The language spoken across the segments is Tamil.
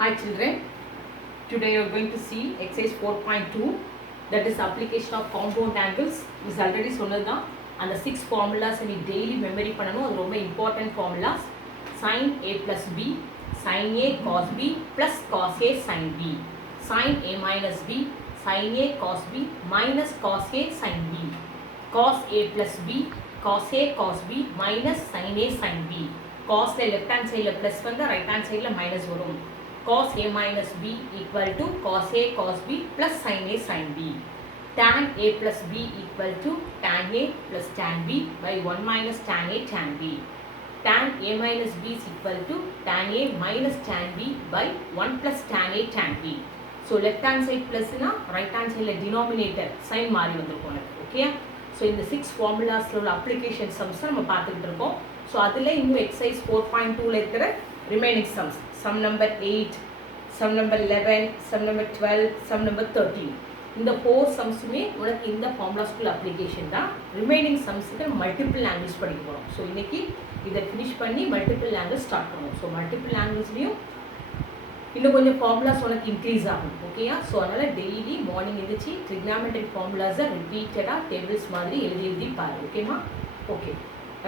Hi children, today you are going to see exercise 4.2, that is application of compound angles. Is already சொன்னதுதான். அந்த 6 formulas நீ daily memory பண்ணணும். அது ரொம்ப important formulas. Sin A plus B, sin A cos B plus cos A sin B, sin A minus B, sin A cos B minus cos A sin B, cos A plus B, cos A cos B minus sin A sin B. Cos left hand side plus வந்து right hand side minus வரும். Cos A minus B equal to cos A cos B plus sin A sin B. Tan A plus B equal to tan A plus tan B by 1 minus tan A tan B. Tan A minus B is equal to tan A minus tan B by 1 plus tan A tan B. So left hand side plus na right hand side denominator sign மாறி வந்திருக்கும். Okay? So இந்த 6 formulas உள்ள application sums நம்ம பார்த்துக்கிட்டு இருக்கோம். So அதில் இன்னும் exercise 4.2ல இருக்கிற remaining sums. Sum number 8, sum number 11, sum number 12, sum number 13. இந்த 4 sumsமே உனக்கு இந்த formula school application தான். Remaining sumsக்கு multiple angles படிக்க போறோம். So இன்னைக்கு இதை finish பண்ணி multiple angles start பண்ணுவோம். So multiple anglesலயும் இன்னும் கொஞ்சம் formulas உனக்கு increase ஆகும். ஓகேயா? So அதனால daily morning எந்திரிச்சு trigonometric formulas repeated tables மாதிரி எழுதி பாரு. ஓகேமா? Okay.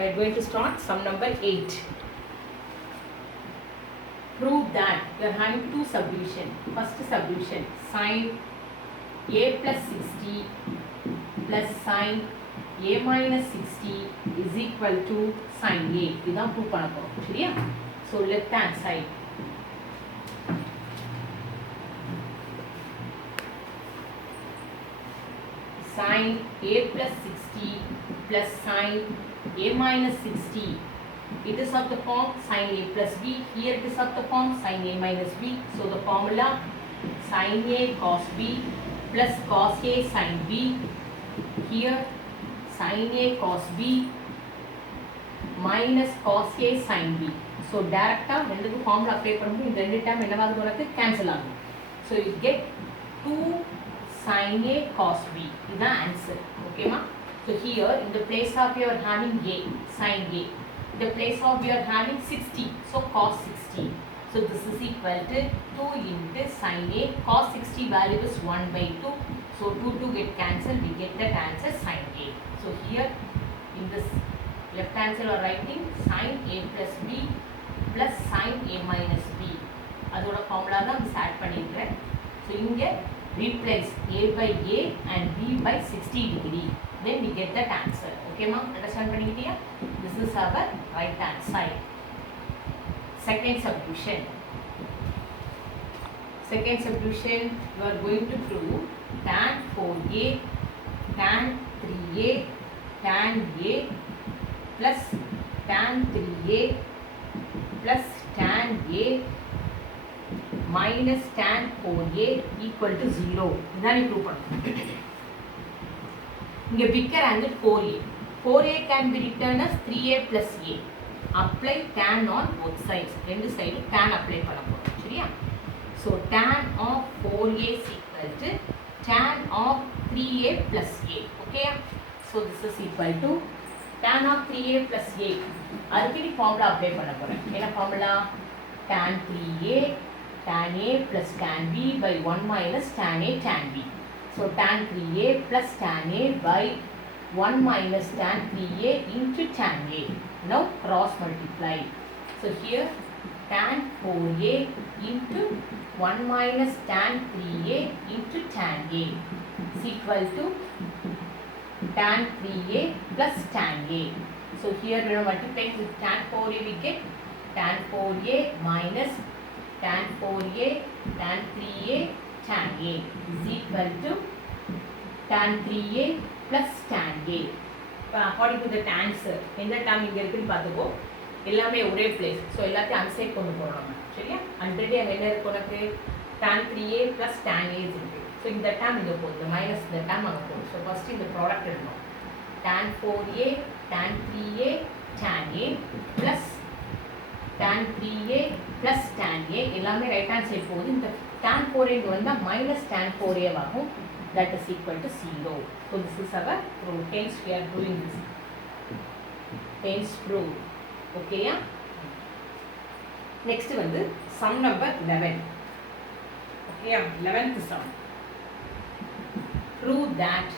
I am going to start sum number 8. Prove that you are having two subdivision. First subdivision, sin A plus 60 plus sin A minus 60 is equal to sin A. இதான் prove பண்ண போறோம். சரியா? So left hand side. Sin A plus 60 plus sin A minus 60. It is of the form sin A plus B. Here it is of the form sin A minus B. So the formula sin A cos B plus cos A sin B. Here sin A cos B minus cos A sin B. So direct ரெண்டுக்கு formula apply பண்ணும்போது இந்த ரெண்டு term என்னவாகுது உனக்கு cancel ஆகும். So you get 2 sin A cos B. இதுதான் answer. ஓகேமா? So here in the place of you are having A, sin A. The place of we are having 60, so cos 60. So this is equal to 2 into sin A. Cos 60 value is 1 by 2. So 2 get cancelled, we get that answer sin A. So here in this left hand side we are writing sin A plus B plus sin A minus B. அதோட formula தான் நம்ம start பண்ணிருக்கேன். So இங்க replace A by A and B by 60 degree. Then we get that answer. Okay ma? Understand பண்ணிக்கிட்டியா? This is our right hand side. Second subdivision. Second subdivision, you are going to prove tan 4A, tan 3A, tan A plus tan 3A plus tan A minus tan 4A equal to 0. இதான் நீ prove பண்ணணும். இங்க bigger angle 4A. 4A can be written as 3A plus A. Apply tan on both sides. ரெண்டு சைடு tan apply பண்ண போறோம். சரியா? So tan of 4A is equal to tan of 3A plus A. Okay? So this is equal to tan of 3A plus A. அதுக்கு நீ formula apply பண்ண போறேன். என்ன formula? Tan 3A tan A plus tan B by 1 minus tan A tan B. So tan 3A plus tan A by 1 minus tan 3A into tan A. Now cross multiply. So here tan 4A into 1 minus tan 3A into tan A is equal to tan 3A plus tan A. So here we are multiplying with tan 4A, we get tan 4A minus tan 4A tan 3A tan A is equal to tan 3A plus tan A. According to the answer, எந்த term இங்க இருக்குன்னு பார்த்துக்கோ. எல்லாமே ஒரே place. So எல்லாத்தையும் அன்சைட் கொண்டு போறோம். சரியா? ஆல்ரெடி அங்க என்ன இருக்கு உனக்கு? tan 3A plus tan A இருக்கு. So இந்த term இங்க போகுது. மைனஸ் இந்த term அங்க போகுது. So first இந்த ப்ராடக்ட் எடுக்கணும். tan 4A tan 3A tan A plus tan 3A plus tan A எல்லாமே ரைட் ஹேண்ட் சைடு போகுது. இந்த tan 4A இங்க வந்தா minus tan 4A ஆகும். That is equal to 0. So this is our proof. Hence we are doing this. Hence proof. Okay, yeah? Next வந்து sum number 11. Okay, 11th sum. Prove that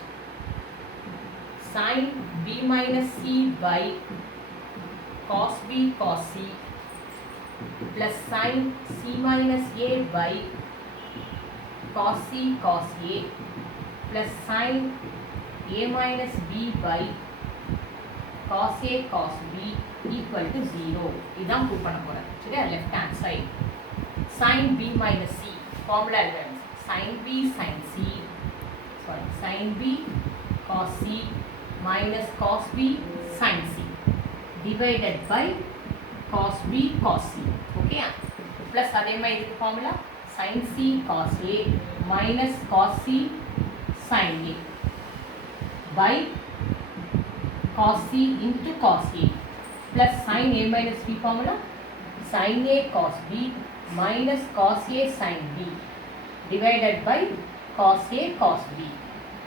sin b minus c by cos b cos c plus sin c minus a by cos c cos a plus sin a minus b by cos a cos b equal to 0. இதான் ப்ரூவ் பண்ண போறேன். சரியா? Left hand side sin b minus c formula எழுதுறேன். sin b sin c sin b cos c minus cos b sin c divided by cos b cos c. Okay? Plus அதே மாதிரி இதுக்கு formula sin c cos a minus cos c sin a by cos c into cos a plus sin a minus b formula sin a cos b minus cos a sin b divided by cos a cos b.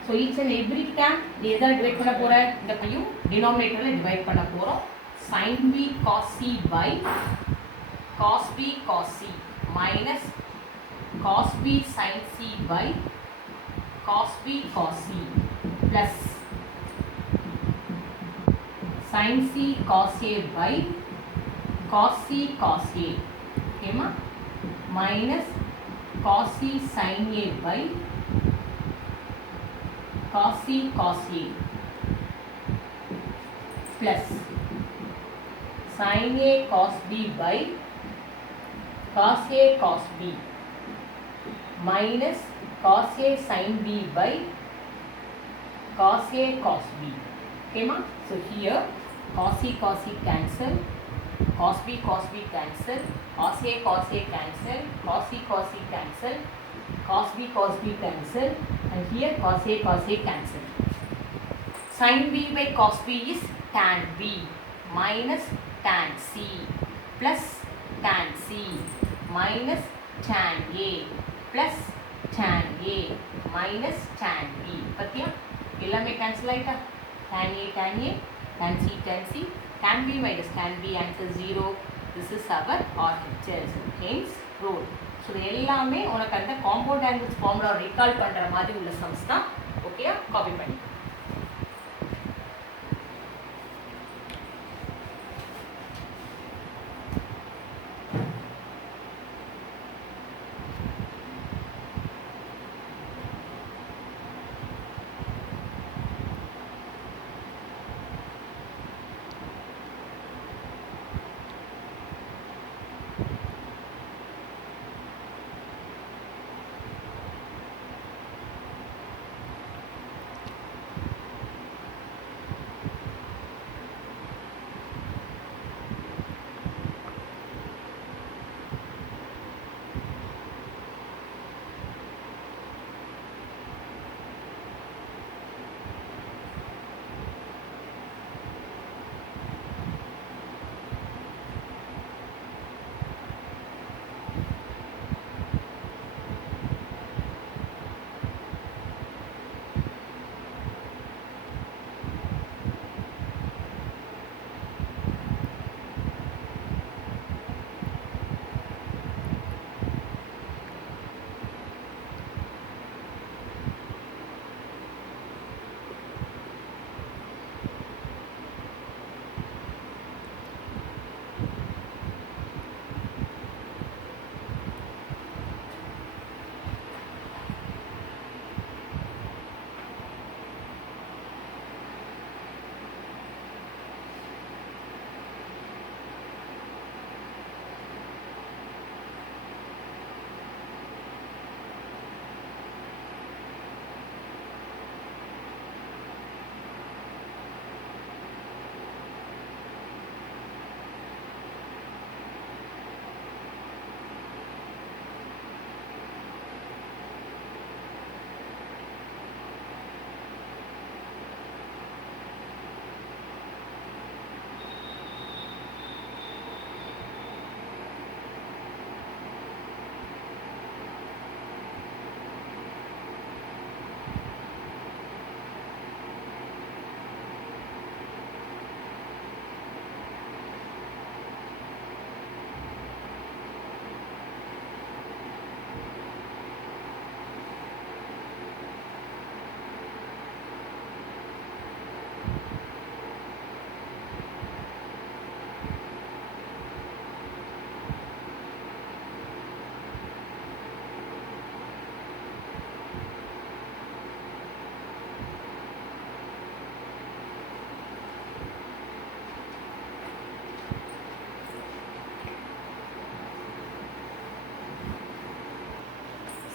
So each and every term நீ எதை டிவைட் பண்ண போற? இந்த பையும் டினாமினேட்டர்ல டிவைட் பண்ண போறோம். sin b cos c by cos b cos c minus cos b sin c by cos b cos c plus sin c cos a by cos c cos a. ஓகேமா? minus cos c sin a by cos c cos a plus sin a cos b by cos a cos b minus cos a sin b by cos a cos b. Okay ma? So here cos c cancel, cos b cancel, cos a cancel, cos c cancel, cos b cancel, and here cos a cancel. Sin b by cos b is tan b minus tan c plus tan c minus tan a plus tan a minus tan b. பத்தியா? எல்லாமே cancel ஆயிட்டா? tan a, tan b minus tan b answer 0. This is our RHS. Hence rule. So எல்லாமே உனக்கு அந்த காம்பவுண்ட் ஆங்கிள்ஸ் ஃபார்முலா ரீகால் பண்ற மாதிரி உள்ள சம்ஸ் தான். ஓகே? காப்பி பண்ணி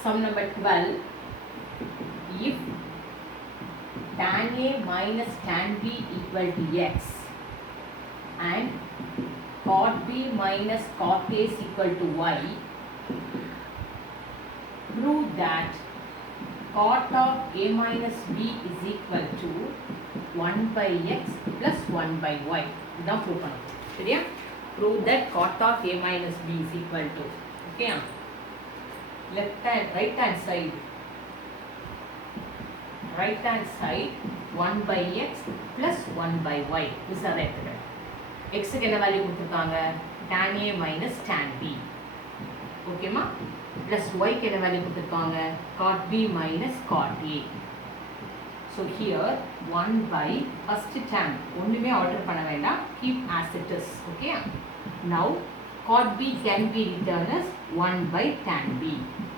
Sum number 12. If tan A minus tan B equal to x and cot B minus cot A is equal to y, prove that cot of A minus B is equal to 1 by x plus 1 by y. இதான் ப்ரூவ் பண்ணணும். சரியா? Prove that cot of A minus B is equal to, okay, right hand side 1 by x plus 1 by y. This are right. x க்கு என்ன வேல்யூ கொடுத்திருக்காங்க? tan A minus tan B. ஓகேமா? plus y க்கு என்ன வேல்யூ கொடுத்திருக்காங்க? cot B minus cot A. So here 1 by first tan ஒண்ணுமே ஆல்டர் பண்ண வேண்டாம், keep as it is. Okay, now cot B can be written as 1 by tan B.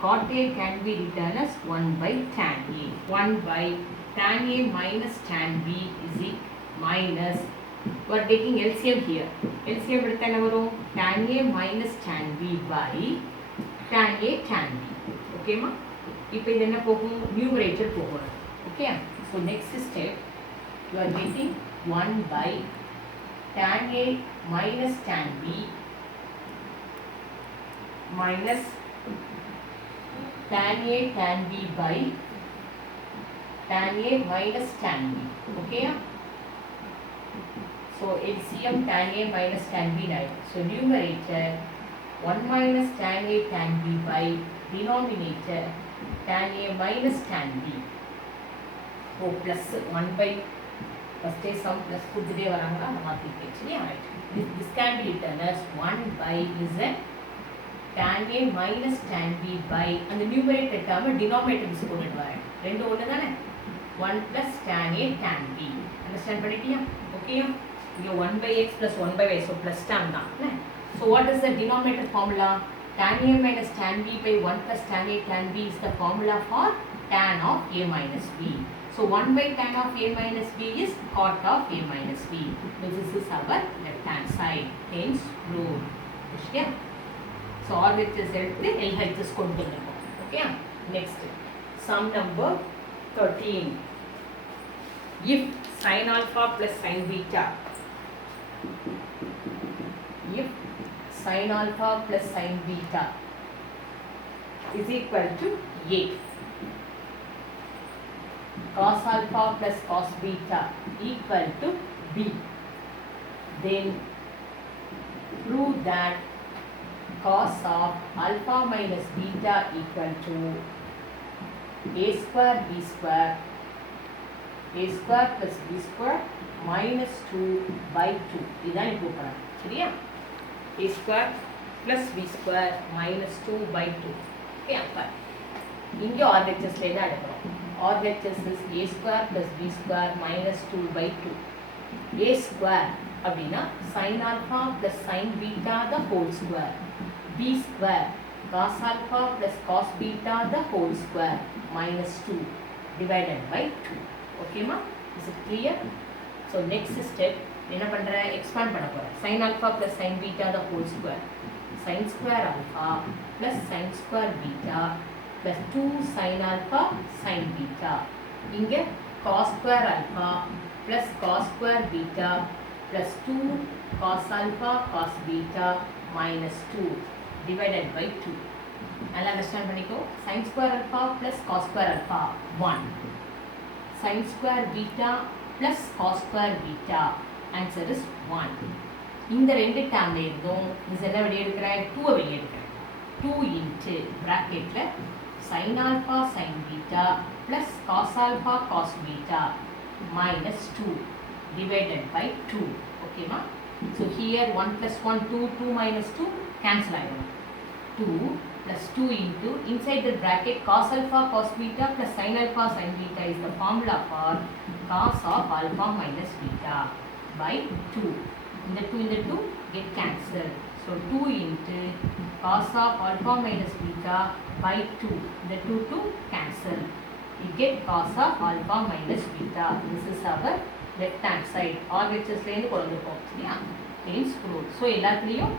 Cot A can be written as 1 by tan A. 1 by tan A minus tan B is minus, we are taking LCM here. LCM எடுத்தா என்ன வரும்? tan A minus tan B by tan A tan B. ஓகேமா? இப்போ இது என்ன போகும்? நியூமரேட்டர் போகும். Okay, so next step you are getting 1 by tan A minus tan B minus tan A tan B by tan A minus tan B. Okay, so LCM tan A minus tan B now. So numerator 1 minus tan A tan B by denominator tan A minus tan B. So plus 1 by first sum plus கொடுத்துட்டே வராங்க, அந்த மாதிரி actually right. This can be written as 1 by z tan A minus tan B by அந்த numerator term denominator போட்டுட்டு வரேன். ரெண்டு ஒண்ணு தானே? 1 plus tan A tan B. Understand பண்ணிட்டியா? Okay, இங்க 1 by x plus 1 by y, so plus term தான். So what is the denominator formula? Tan A minus tan B by 1 plus tan A tan B is the formula for tan of A minus B. So 1 by tan of A minus B is cot of A minus B. This is our left hand side. Hence proved. Okay? So RHS எடுத்து LHS கொண்டு வந்துருக்கோம். Okay? Next, sum number 13. If sin alpha plus sin beta, if sin alpha plus sin beta is equal to A, cos alpha plus cos beta equal to B, then prove that cos of alpha minus beta equal to a square b square plus b square minus 2 by 2. இதான் improve பண்ணணும். சரியா? a square plus b square minus 2 by 2. Okay, அப்ப இங்க RHSல என்ன எடுக்கிறோம்? RHS is a square plus b square minus 2 by 2. a square அப்படின்னா sin alpha plus sin beta the whole square, b square cos alpha plus cos beta the whole square minus 2 divided by 2. Okay ma? Is it clear? So next step என்ன பண்ற? expand பண்ண போறேன். sin alpha plus sin beta the whole square, sin square alpha plus sin square beta plus 2 sin alpha sin beta. இங்க cos square alpha plus cos square beta plus 2 cos alpha cos beta minus 2 divided by 2. நல்லா அண்டர்ஸ்டாண்ட் பண்ணிக்கோ. sin square alpha plus cos square alpha 1, sin square beta plus cos square beta, answer is 1. இந்த ரெண்டு டேர்ம்ல இருந்தும் இது என்ன வெளியே எடுக்கிறேன்? 2 வெளியே எடுக்கிறேன். 2 into bracketல sin alpha sin beta plus cos alpha cos beta minus 2 divided by 2. Okay ma? So here 1 plus 1 2, 2 minus 2 cancel ஆயிடும். 2 plus 2 into inside the bracket cos alpha cos beta plus sin alpha sin beta is the formula for cos of alpha minus beta by 2. In the 2 get cancelled. So 2 into cos of alpha minus beta by 2. The 2 cancel. You get cos of alpha minus beta. This is our left hand side. RHS லேந்து கொண்டு போகும். சரியா? Hence proved. So எல்லாத்துலயும்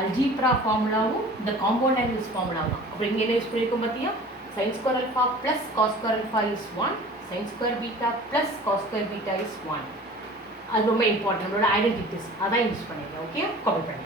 algebra formula இந்த compound angles formula தான். அப்ப இங்க என்ன யூஸ் பண்ணிருக்கோம் பாத்தியா? sin square alpha plus cos square alpha is 1, sin square beta plus cos square beta is 1. அது ரொம்ப இம்பார்ட்டன்ட், நம்மளோட ஐடென்டிட்டிஸ் அதான் யூஸ் பண்ணிருக்கேன். ஓகே, காப்பி பண்ணி.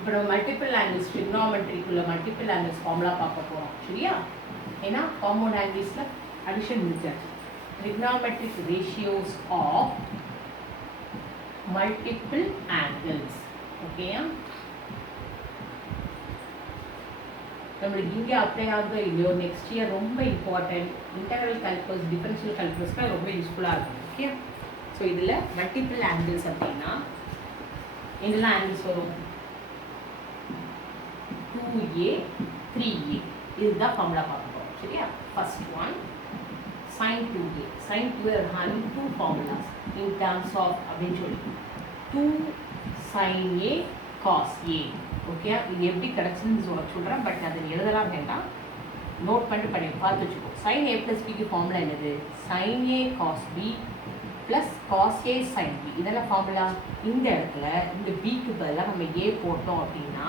இப்போ நம்ம மல்டிபிள் ஆங்கிள்ஸ் ட்ரிக்னாமெட்ரிக்குள்ள மல்டிபிள் ஆங்கிள்ஸ் ஃபார்முலா பார்க்க போகிறோம் சரியா. ஏன்னா காம்பவுண்ட் ஆங்கிள்ஸில் அடிஷன் முடிச்சாச்சு. Trigonometric ratios of multiple angles ஓகேயா. நம்மளுக்கு இங்கே அப்ளை ஆகுதோ இல்லையோ நெக்ஸ்ட் இயர் ரொம்ப இம்பார்ட்டன்ட். இன்டெக்ரல் கால்குலஸ் டிஃபரன்ஷியல் கால்குலஸ்லாம் ரொம்ப யூஸ்ஃபுல்லாக இருக்கும் ஓகே. ஸோ இதில் மல்டிபிள் ஆங்கிள்ஸ் அப்படின்னா என்னெல்லாம் ஆங்கிள்ஸ் வரும்? 2a 3a இதுதான் ஃபார்முலா பார்க்க போகிறோம் சரியா. First one sin 2a. sin 2a are having two formulas in terms of அப்படின்னு சொல்லி 2 sin a cos a okay. இது எப்படி கிடச்சுன்னு சொல்கிறேன் பட் அதை எழுதலாம் வேண்டாம். நோட் பண்ணிட்டு பண்ணி பார்த்து வச்சுக்கோ. sin a plus bக்கு ஃபார்முலா என்னது? sin a cos b plus cos a sin b. இதெல்லாம் ஃபார்முலா. இந்த இடத்துல இந்த bக்கு பதிலாக நம்ம a போட்டோம் அப்படின்னா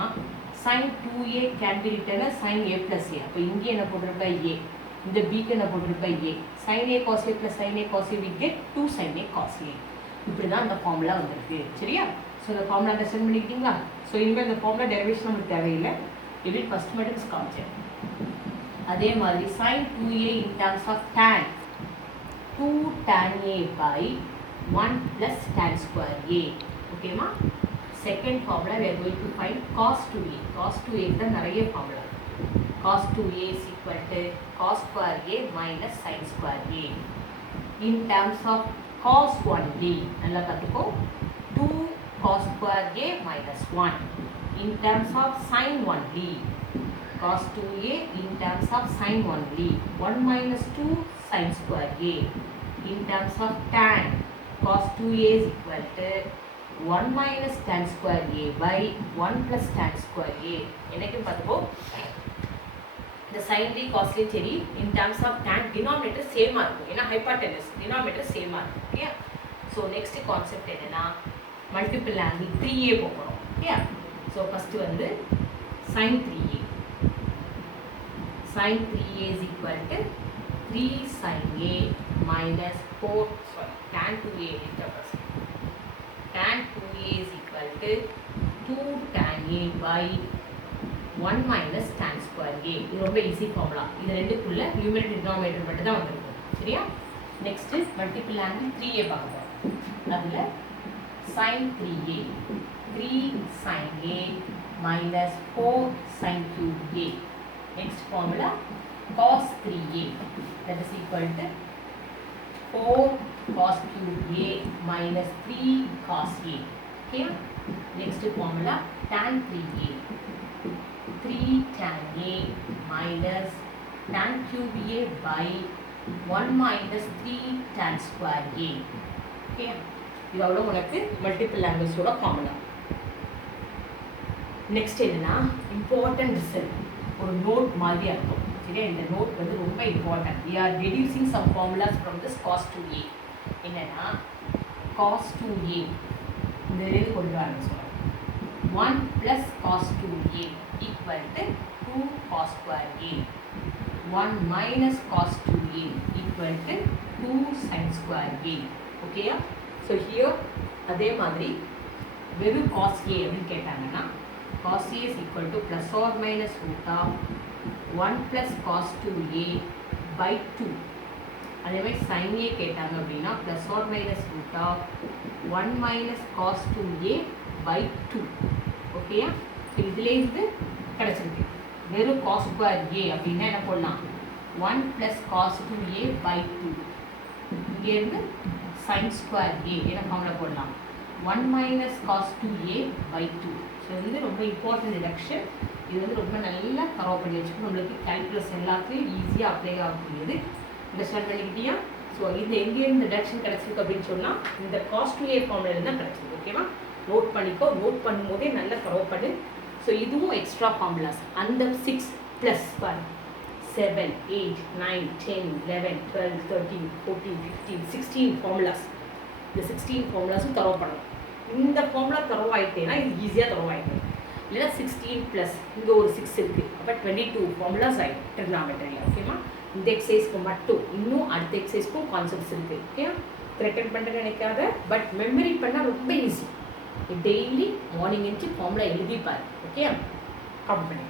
sin 2a can be written as sin a plus a. அப்போ இங்கே என்ன போட்டிருப்பா a, இந்த bக்கு என்ன போட்டிருப்பா a. sin a cos a plus sin a cos a we get 2 sin a cos a. இப்படி தான் இந்த ஃபார்முலா வந்திருக்கு. சரியா? ஸோ இந்த ஃபார்முலா அண்டர்ஸ்டாண்ட் பண்ணிக்கிட்டீங்களா? ஸோ இனிமேல் இந்த ஃபார்முலா டெரிவேஷன் நமக்கு தேவையில்லை. எப்படி ஃபஸ்ட் மேட்ரிக்ஸ் காமிச்சேன். அதே மாதிரி sin 2a in terms of tan 2 tan a by 1 plus tan square a. ஓகேமா? Second formula we are going to find cos 2a. cos 2a தான் நிறைய formula. cos 2a is equal to cos square a minus sin square a. In terms of cos 1d நல்லா பார்த்துக்கோ. 2 cos square a minus 1. In terms of sin 1d cos 2a in terms of sin 1d 1 minus 2 sin square a. In terms of tan cos 2a is equal to 1 minus tan square a by 1 plus tan square a. என்னைக்கும் பார்த்துக்கோ. இந்த sin d cos லையும் சரி in terms of tan denominator சேமாக இருக்கும். ஏன்னா ஹைபாட்டனஸ் denominator சேமாக இருக்கும். ஓகே. ஸோ நெக்ஸ்ட் கான்செப்ட் என்னன்னா மல்டிபிள் ஆங்கிள் 3a போகிறோம். ஓகே. ஸோ ஃபஸ்ட்டு வந்து sin 3a. sin 3a is equal to 3 sin a minus 4 tan 2a tan 2a is equal to 2 tan a by 1 minus tan square a. இது ரொம்ப ஈஸி ஃபார்முலா. இது ரெண்டுக்குள்ள நியூமரேட்டர் டினாமினேட்டர் மட்டும் தான் வந்திருக்கும். சரியா? நெக்ஸ்ட் மல்டிபிள் ஆங்கிள் 3a பார்க்கலாம். அதில் sin 3a 3 sin a minus 4 sin cube a. Next formula cos 3a that is equal to 4 cos cube a minus 3 cos a. Okay. Next formula tan 3a 3 tan a minus tan cube a by 1 minus 3 tan square a. Okay. இது அவ்வளோ உனக்கு மல்டிபிள் ஆங்கிள்ஸோட ஃபார்முலா. நெக்ஸ்ட் என்னன்னா இம்பார்ட்டன்ட் ரிசல்ட் ஒரு நோட் மாதிரியாக இருக்கும். சரியா? இந்த நோட் வந்து ரொம்ப important. we are reducing some formulas from this cos 2a. என்னன்னா cos 2a இந்த இதில் கொண்டு வரணும் சொல்கிறேன். 1 plus cos 2a equal to 2 cos square a. 1 minus cos 2a equal to 2 sin square a. ஓகேயா? ஸோ ஹியர் அதே மாதிரி வெறும் cos a அப்படின்னு கேட்டாங்கன்னா cos a is equal to plus or minus root of 1 plus cos 2a by 2. அதே மாதிரி sin a கேட்டாங்க அப்படின்னா plus or minus root of 1 minus cos 2a by 2. ஓகேயா? ஸோ இதுலேருந்து கிடச்சிருக்கு. வெறும் cos square a அப்படின்னா என்ன போடலாம்? 1 plus cos 2a by 2. இங்கேருந்து sin square a என்ன ஃபார்முலா போடலாம்? 1 minus cos 2a by 2. So இது வந்து ரொம்ப இம்பார்ட்டன்ட் ரிடக்ஷன். இது வந்து ரொம்ப நல்லா தரவு பண்ணி வச்சுக்கணும். நம்மளுக்கு கால்குலஸ் எல்லாத்துலேயும் ஈஸியாக அப்ளை ஆகக்கூடியது. அண்டர்ஸ்டாண்ட் பண்ணிக்கிட்டியா? ஸோ இந்த எங்கேருந்து ரிடக்ஷன் கிடச்சிருக்கு அப்படின்னு சொன்னால் இந்த cos 2a ஃபார்முலா தான் கிடச்சிருக்கு. ஓகேவா? நோட் பண்ணிக்கோ. நோட் பண்ணும்போதே நல்லா தரவு பண்ணு. ஸோ இதுவும் எக்ஸ்ட்ரா ஃபார்முலாஸ். அந்த 6 ப்ளஸ் 1 7 8 9 10 11 12 13 14 15 16 ஃபார்முலாஸ். இந்த 16 ஃபார்முலாஸும் தரவு பண்ணணும். இந்த ஃபார்முலா தரவாயிட்டேன்னா இது ஈஸியாக தரவாயிட்டேன். இல்லைன்னா 16 ப்ளஸ் இங்கே ஒரு 6 இருக்குது. அப்போ 22 ஃபார்முலாஸ் ஆகிடும் ட்ரிக்னாமெட்ரியில். ஓகேமா? இந்த எக்ஸசைஸ்க்கு மட்டும் இன்னும் அடுத்த எக்ஸசைஸ்க்கும் கான்செப்ட்ஸ் இருக்குது. ஓகே? த்ரெட்டன் பண்ண நினைக்காத. பட் மெமரி பண்ணால் ரொம்ப ஈஸி. டெய்லி மார்னிங் எழுந்து ஃபார்முலா எழுதிப்பார். ஓகே? கவுண்ட் பண்ணி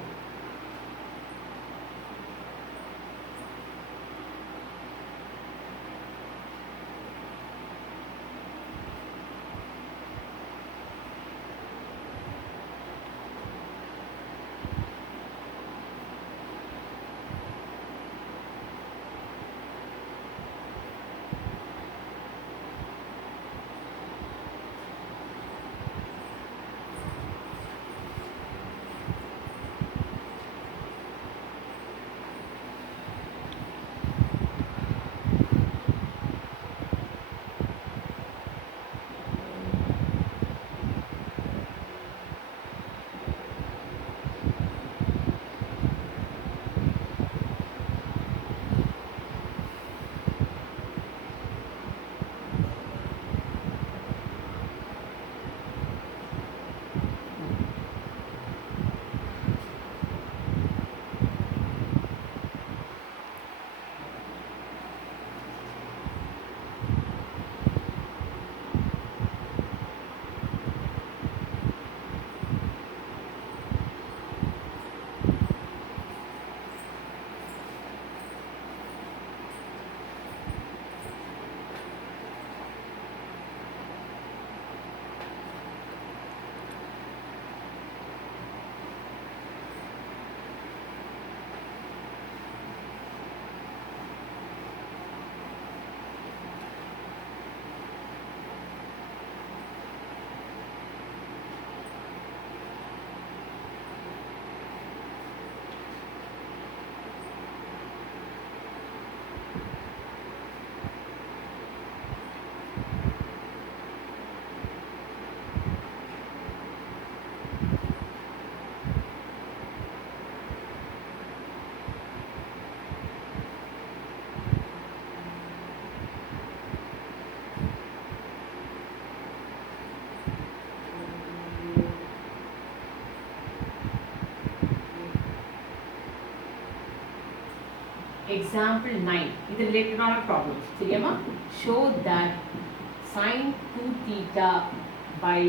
example 9 இது ரிலேட்டடான problem சரியாமா show that sin 2 theta by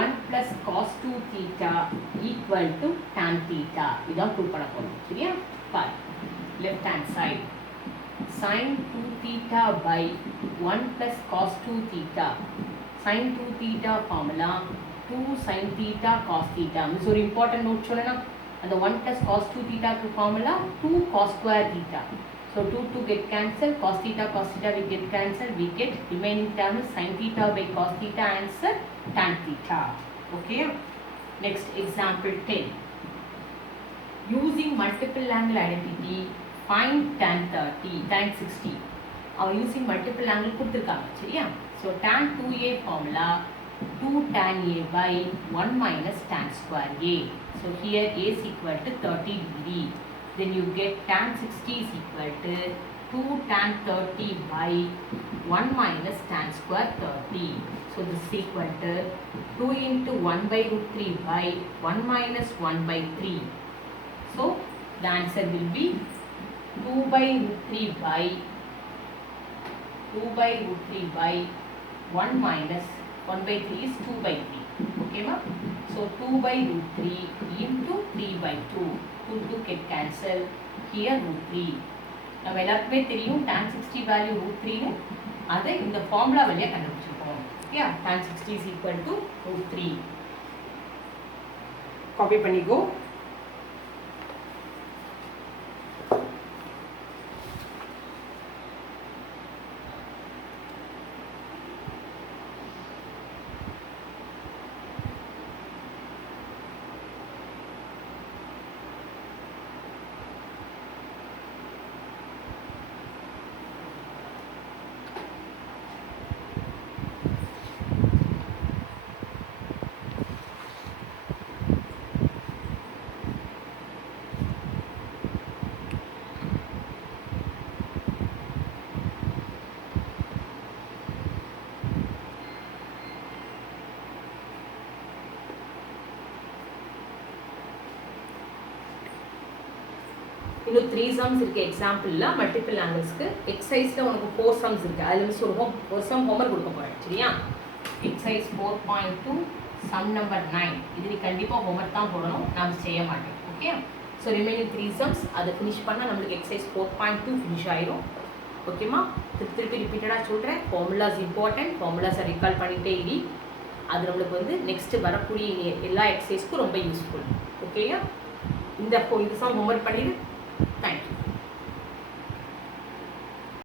1 plus cos 2 theta equal to tan theta இதான் ப்ரூவ் பண்ண போறோம் சரியா பாரு left hand side sin 2 theta by 1 plus cos 2 theta sin 2 theta formula 2 sin theta cos theta this ஒரு important note சொல்லனா and the 1 plus cos 2 theta to formula 2 cos square theta. So 2 get cancelled, cos theta will get cancelled, we get remaining term is sin theta by cos theta answer tan theta. Okay. Next example 10. Using multiple angle identity, find tan 30, tan 60. Using multiple angle கொடுத்திருக்காங்க சரியா so tan 2a formula 2 tan a by 1 minus tan square a. So here a is equal to 30 degree. Then you get tan 60 is equal to 2 tan 30 by 1 minus tan square 30. So this is equal to 2 into 1 by root 3 by 1 minus 1 by 3. So the answer will be 2 by root 3 by 2 by root 3 by 1 minus 1 by 3 is 2 by 3. Okay ma? So 2 by root 3 into 3 by 2. 2 get cancelled. Here root 3. நம்ம எல்லாருக்குமே தெரியும் tan 60 value root 3 னு அதை இந்த ஃபார்முலா வழியா கண்டுபிடிச்சிருக்கோம். Okay? Tan 60 is equal to root 3. Copy பண்ணிக்கோ. இன்னும் 3 sums இருக்கு எக்ஸாம்பிள்ல மல்டிபிள் ஆங்கிள்ஸ்க்கு எக்ஸசைஸ்ல உனக்கு 4 sums இருக்கு அதுல இருந்து ஒரு சம் ஹோம்வொர்க் கொடுக்க போறேன் சரியா எக்ஸசைஸ் 4.2 சம் நம்பர் 9 இது நீ கண்டிப்பா ஹோம்வொர்க் தான் போடணும் நாம செய்ய மாட்டோம் ஓகே சோ ரிமைனிங் 3 sums அதை finish பண்ணா நமக்கு எக்ஸசைஸ் 4.2 finish ஆயிடும் ஓகேமா திருப்பி ரிப்பீட்டடா சொல்றேன் ஃபார்முலாஸ் இம்பார்ட்டன்ட் ஃபார்முலாஸை ரிகால் பண்ணிட்டே இரு அது நமக்கு வந்து நெக்ஸ்ட் வரக்கூடிய எல்லா எக்ஸசைஸ்க்கும் ரொம்ப யூஸ்ஃபுல் ஓகேயா இந்த சம் ஹோம்வொர்க் பண்ணிடு Thank you.